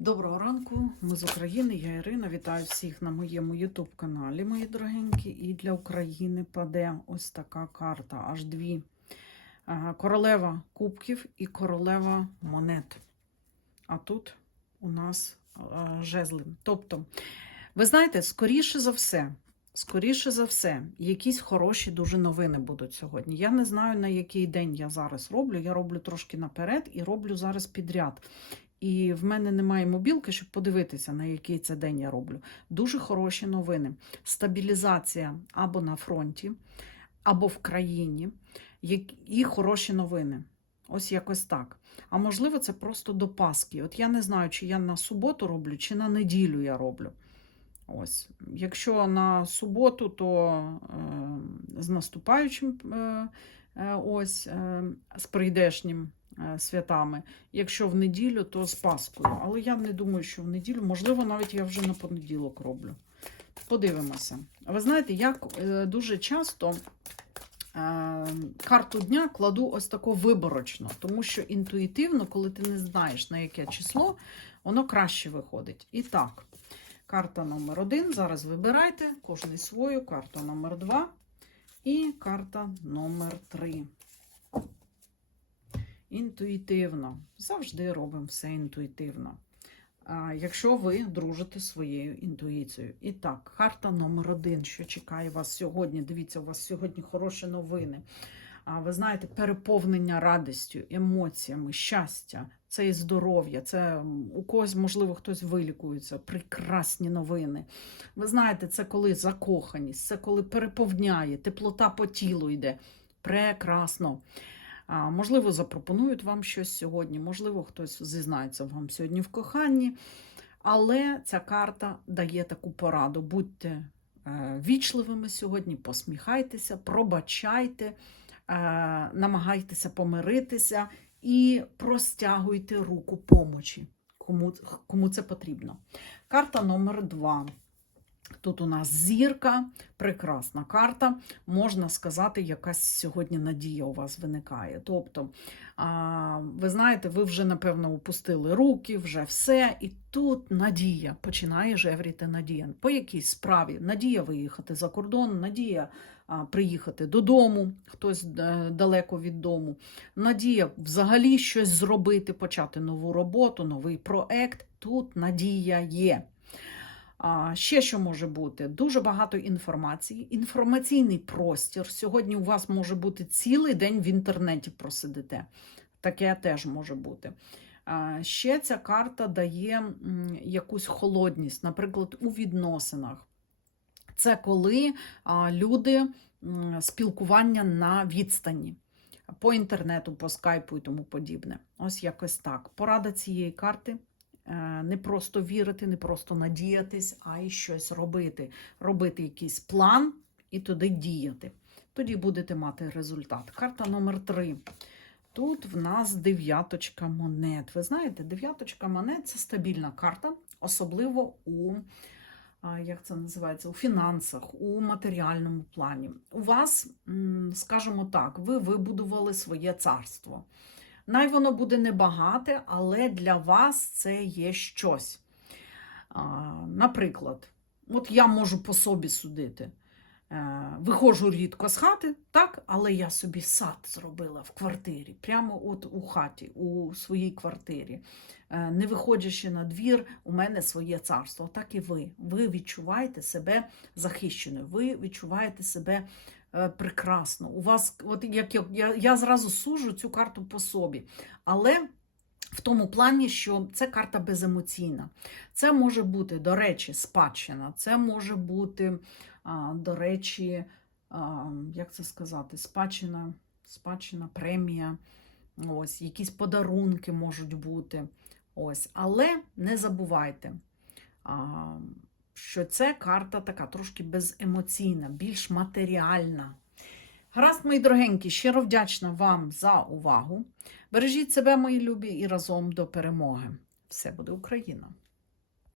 Доброго ранку, ми з України, я Ірина. Вітаю всіх на моєму YouTube-каналі, мої дорогенькі. І для України паде ось така карта, аж дві. Королева кубків і королева монет. А тут у нас а, жезли. Тобто, ви знаєте, скоріше за все, скоріше за все, якісь хороші дуже новини будуть сьогодні. Я не знаю, на який день я зараз роблю. Я роблю трошки наперед і роблю зараз підряд. І в мене немає мобілки, щоб подивитися, на який це день я роблю. Дуже хороші новини. Стабілізація або на фронті, або в країні, і хороші новини. Ось якось так. А можливо, це просто до Пасхи. От я не знаю, чи я на суботу роблю, чи на неділю я роблю. Ось. Якщо на суботу, то е, з наступаючим е, е, ось, е, з прийдешнім святами. Якщо в неділю, то з Паскою. Але я не думаю, що в неділю, можливо, навіть я вже на понеділок роблю. Подивимося. Ви знаєте, я е, дуже часто е, карту дня кладу ось тако виборочно, тому що інтуїтивно, коли ти не знаєш, на яке число, воно краще виходить. І так, карта номер один. Зараз вибирайте кожний свою, карта номер два і карта номер три. Інтуїтивно. Завжди робимо все інтуїтивно. Якщо ви дружите своєю інтуїцією. І так, карта номер один, що чекає вас сьогодні. Дивіться, у вас сьогодні хороші новини. Ви знаєте, переповнення радістю, емоціями, щастя, це і здоров'я, це у когось, можливо, хтось вилікується. Прекрасні новини. Ви знаєте, це коли закоханість, це коли переповняє, теплота по тілу йде. Прекрасно. Можливо, запропонують вам щось сьогодні, можливо, хтось зізнається вам сьогодні в коханні. Але ця карта дає таку пораду. Будьте е, вічливими сьогодні, посміхайтеся, пробачайте, е, намагайтеся помиритися і простягуйте руку помочі, кому, кому це потрібно. Карта номер два. Тут у нас зірка, прекрасна карта. Можна сказати, якась сьогодні надія у вас виникає. Тобто, ви знаєте, ви вже, напевно, опустили руки, вже все. І тут надія починає жевріти надія. По якійсь справі надія виїхати за кордон, надія приїхати додому, хтось е, далеко від дому. Надія взагалі щось зробити, почати нову роботу, новий проект. Тут надія є. Ще що може бути? Дуже багато інформації, інформаційний простір. Сьогодні у вас може бути цілий день в інтернеті просидите. Таке теж може бути. Ще ця карта дає якусь холодність, наприклад, у відносинах. Це коли люди спілкування на відстані. По інтернету, по скайпу і тому подібне. Ось якось так. Порада цієї карти не просто вірити, не просто надіятись, а й щось робити. Робити якийсь план і туди діяти. Тоді будете мати результат. Карта номер три. Тут в нас дев'яточка монет. Ви знаєте, дев'яточка монет це стабільна карта, особливо у, як це називається, у фінансах, у матеріальному плані. У вас, скажімо так, ви вибудували своє царство. Най воно буде небагате, але для вас це є щось. Наприклад, от я можу по собі судити. Е, Виходжу рідко з хати, так, але я собі сад зробила в квартирі, прямо от у хаті, у своїй квартирі. Е, Не виходячи на двір, у мене своє царство. Так і ви. Ви відчуваєте себе захищеною, ви відчуваєте себе прекрасно. У вас, от як я, я, я зразу сужу цю карту по собі. Але в тому плані, що це карта беземоційна. Це може бути, до речі, спадщина, це може бути, до речі, як це сказати, спадщина, спадщина, премія, ось, якісь подарунки можуть бути. Ось. Але не забувайте, що це карта така трошки беземоційна, більш матеріальна. Гаразд, мої дорогенькі, щиро вдячна вам за увагу. Бережіть себе, мої любі, і разом до перемоги. Все буде Україна!